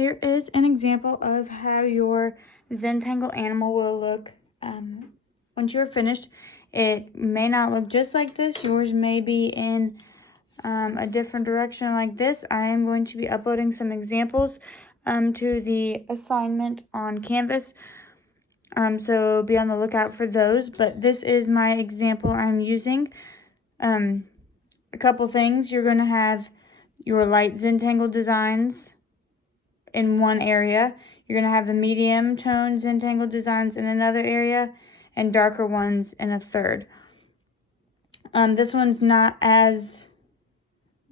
Here is an example of how your Zentangle animal will look once you're finished. It may not look just like this. Yours may be in a different direction like this. I am going to be uploading some examples to the assignment on Canvas. So be on the lookout for those. But this is my example I'm using. A couple things. You're going to have your light Zentangle designs in one area. You're going to have the medium tone Zentangle designs in another area and darker ones in a third. This one's not as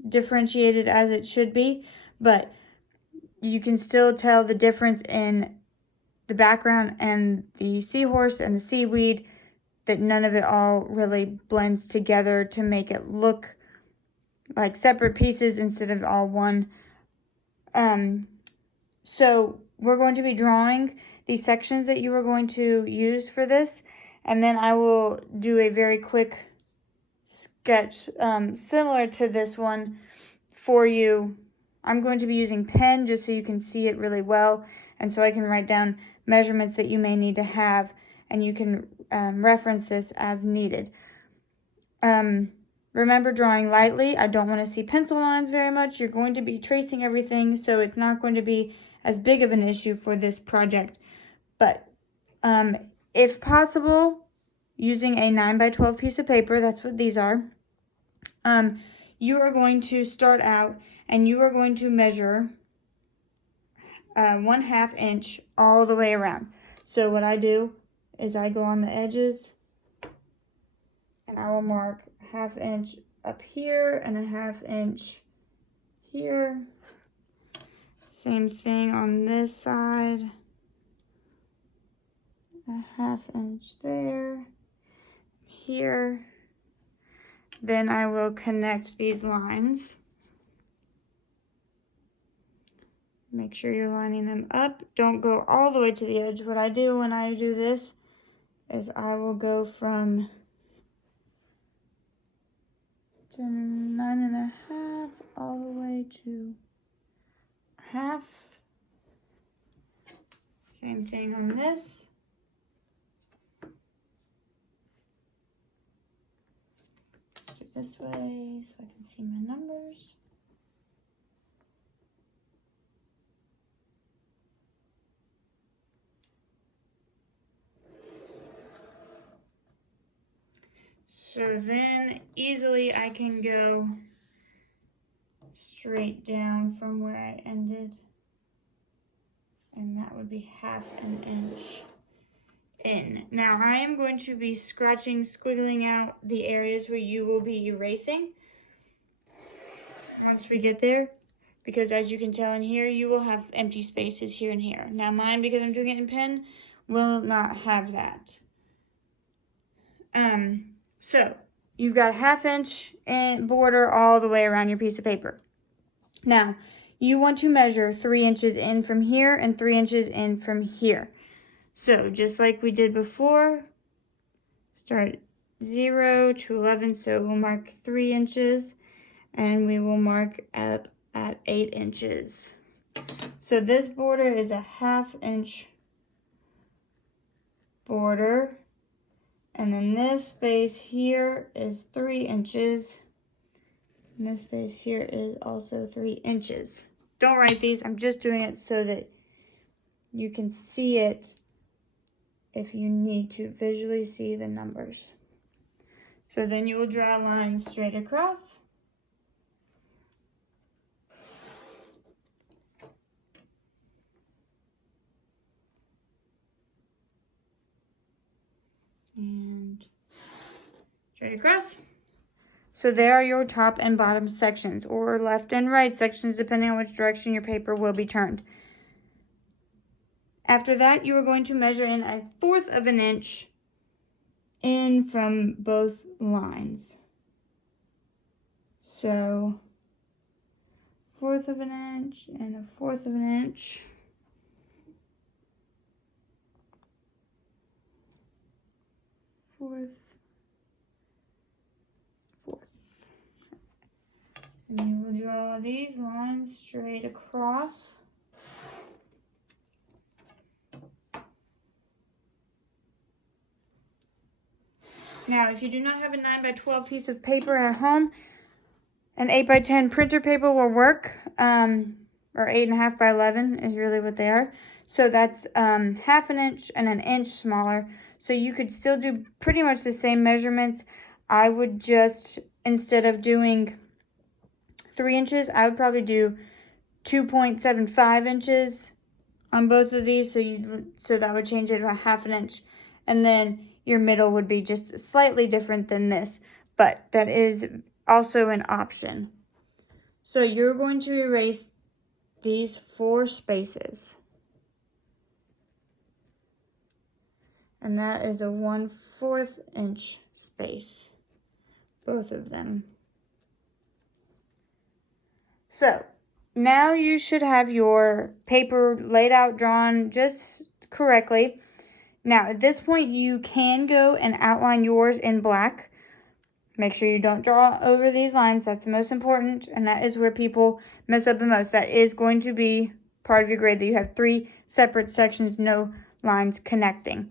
differentiated as it should be, but you can still tell the difference in the background and the seahorse and the seaweed, that none of it all really blends together to make it look like separate pieces instead of all one. So we're going to be drawing these sections that you are going to use for this, and then I will do a very quick sketch similar to this one for you. I'm going to be using pen just so you can see it really well, and so I can write down measurements that you may need to have, and you can reference this as needed. Remember, drawing lightly. I don't want to see pencil lines very much. You're going to be tracing everything, so it's not going to be as big of an issue for this project. But if possible, using a 9x12 piece of paper, that's what these are, you are going to start out and you are going to measure 1/2 inch all the way around. So what I do is I go on the edges and I will mark 1/2 inch up here and 1/2 inch here. Same thing on this side. 1/2 inch there, here. Then I will connect these lines. Make sure you're lining them up. Don't go all the way to the edge. What I do when I do this is I will go from 9.5 all the way to 1/2. Same thing on this. Do it this way so I can see my numbers. So then easily I can go straight down from where I ended, and that would be 1/2 inch in. Now I am going to be scratching, squiggling out the areas where you will be erasing once we get there, because as you can tell in here, you will have empty spaces here and here. Now mine, because I'm doing it in pen, will not have that. So you've got 1/2 inch in border all the way around your piece of paper. Now you want to measure 3 inches in from here and 3 inches in from here. So just like we did before, start 0 to 11. So we'll mark 3 inches and we will mark up at 8 inches. So this border is a 1/2 inch border. And then this space here is 3 inches. And this space here is also 3 inches. Don't write these. I'm just doing it so that you can see it if you need to visually see the numbers. So then you will draw lines straight across. And straight across. So there are your top and bottom sections, or left and right sections, depending on which direction your paper will be turned. After that, you are going to measure in 1/4 of an inch in from both lines. So 1/4 of an inch and 1/4 of an inch. Fourth. And you will draw these lines straight across. Now, if you do not have a 9 by 12 piece of paper at home, an 8 by 10 printer paper will work, or 8.5 by 11 is really what they are. So that's half an inch and an inch smaller. So you could still do pretty much the same measurements. I would just, instead of doing 3 inches, I would probably do 2.75 inches on both of these. So that would change it to a half an inch. And then your middle would be just slightly different than this, but that is also an option. So you're going to erase these 4 spaces. And that is a 1/4 inch space, both of them. So now you should have your paper laid out, drawn just correctly. Now at this point you can go and outline yours in black. Make sure you don't draw over these lines. That's the most important, and that is where people mess up the most. That is going to be part of your grade, that you have 3 separate sections, no lines connecting.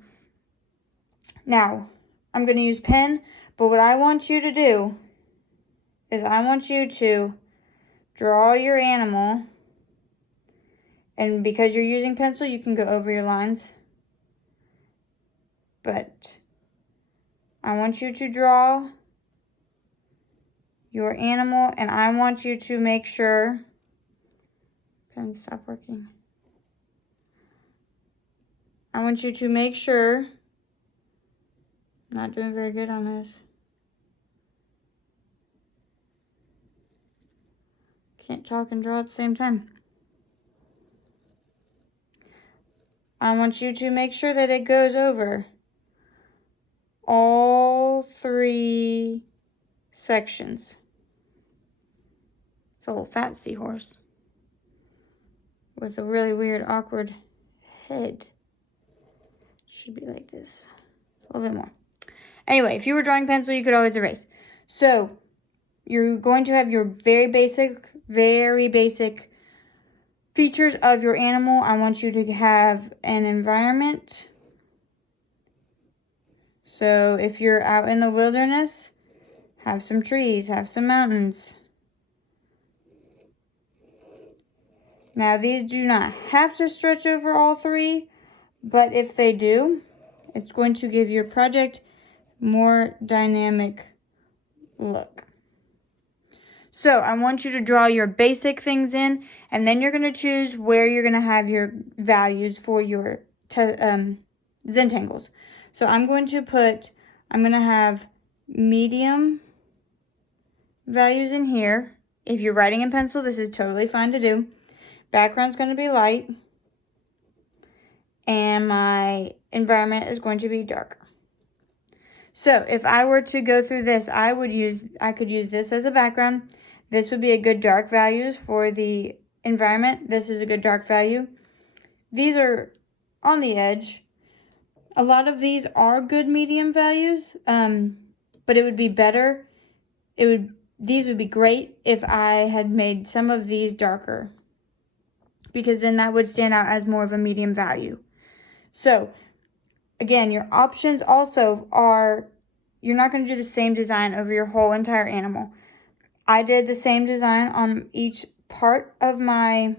Now, I'm going to use pen, but what I want you to do is I want you to draw your animal, and because you're using pencil, you can go over your lines, but I want you to draw your animal, and I want you to make sure, pen, stop working. I want you to make sure, I'm not doing very good on this. Can't talk and draw at the same time. I want you to make sure that it goes over all 3 sections. It's a little fat seahorse with a really weird, awkward head. Should be like this. A little bit more. Anyway, if you were drawing pencil, you could always erase. So you're going to have your very basic features of your animal. I want you to have an environment. So if you're out in the wilderness, have some trees, have some mountains. Now these do not have to stretch over all 3, but if they do, it's going to give your project more dynamic look. So I want you to draw your basic things in, and then you're going to choose where you're going to have your values for your Zentangles. So I'm going to have medium values in here. If you're writing in pencil, this is totally fine to do. Background's going to be light, and my environment is going to be dark. So if I were to go through this, I could use this as a background. This would be a good dark values for the environment. This is a good dark value. These are on the edge. A lot of these are good medium values, but it would be better. These would be great if I had made some of these darker, because then that would stand out as more of a medium value. So again, your options also are, you're not going to do the same design over your whole entire animal. I did the same design on each part of my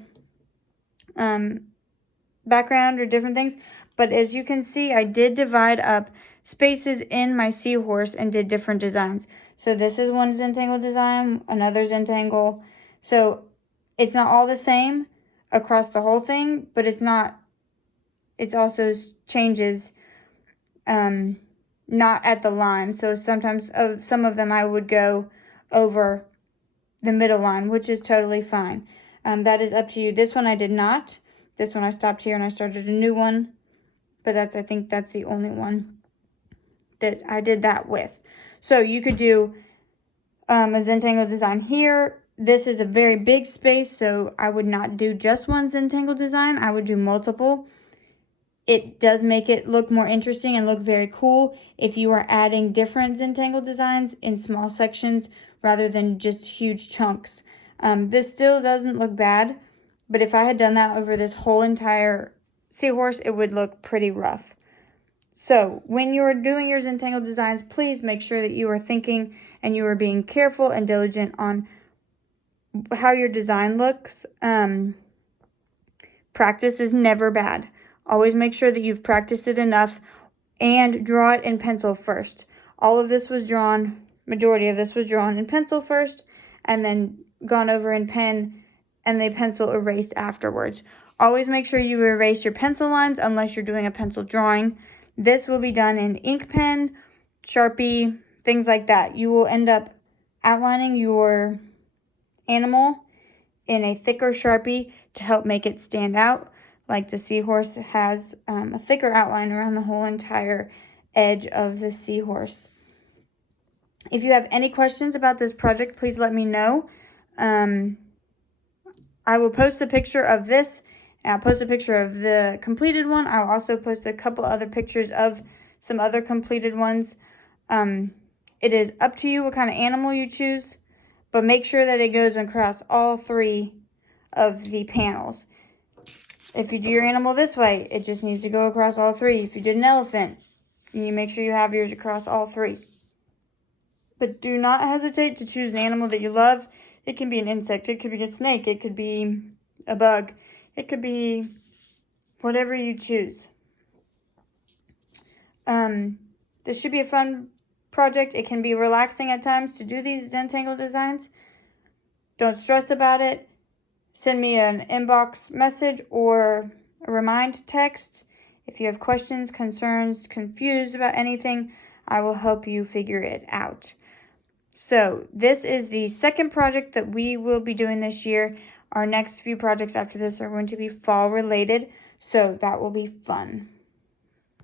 background or different things, but as you can see, I did divide up spaces in my seahorse and did different designs. So this is one Zentangle design, another Zentangle. So it's not all the same across the whole thing, but it also changes not at the line. So sometimes some of them I would go over the middle line, which is totally fine. That is up to you. This one I did not. This one I stopped here and I started a new one, but I think that's the only one that I did that with. So you could do a Zentangle design here. This is a very big space, so I would not do just one Zentangle design. I would do multiple. It does make it look more interesting and look very cool if you are adding different Zentangle designs in small sections rather than just huge chunks. This still doesn't look bad, but if I had done that over this whole entire seahorse, it would look pretty rough. So when you're doing your Zentangle designs, please make sure that you are thinking and you are being careful and diligent on how your design looks. Practice is never bad. Always make sure that you've practiced it enough, and draw it in pencil first. All of this was drawn, majority of this was drawn in pencil first, and then gone over in pen, and the pencil erased afterwards. Always make sure you erase your pencil lines unless you're doing a pencil drawing. This will be done in ink pen, Sharpie, things like that. You will end up outlining your animal in a thicker Sharpie to help make it stand out. Like the seahorse has a thicker outline around the whole entire edge of the seahorse. If you have any questions about this project, please let me know. I will post a picture of this. I'll post a picture of the completed one. I'll also post a couple other pictures of some other completed ones. It is up to you what kind of animal you choose, but make sure that it goes across all 3 of the panels. If you do your animal this way, it just needs to go across all 3. If you did an elephant, you make sure you have yours across all 3. But do not hesitate to choose an animal that you love. It can be an insect, it could be a snake, it could be a bug, it could be whatever you choose. This should be a fun project. It can be relaxing at times to do these Zentangle designs. Don't stress about it. Send me an inbox message or a remind text. If you have questions, concerns, confused about anything, I will help you figure it out. So this is the second project that we will be doing this year. Our next few projects after this are going to be fall related, so that will be fun.